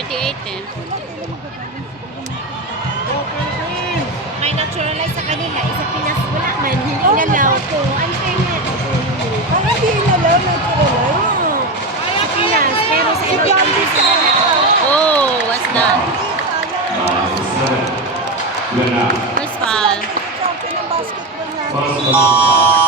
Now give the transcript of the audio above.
38 eh. May naturalize sa kanila. Isa Pinas wala man. Hindi inalaw ko. Unfair na ito. Hindi inalaw, naturalize. Sa Pinas. Pero sa ibang countries na Oh, what's that? Where's Val? Champion ng basketball natin.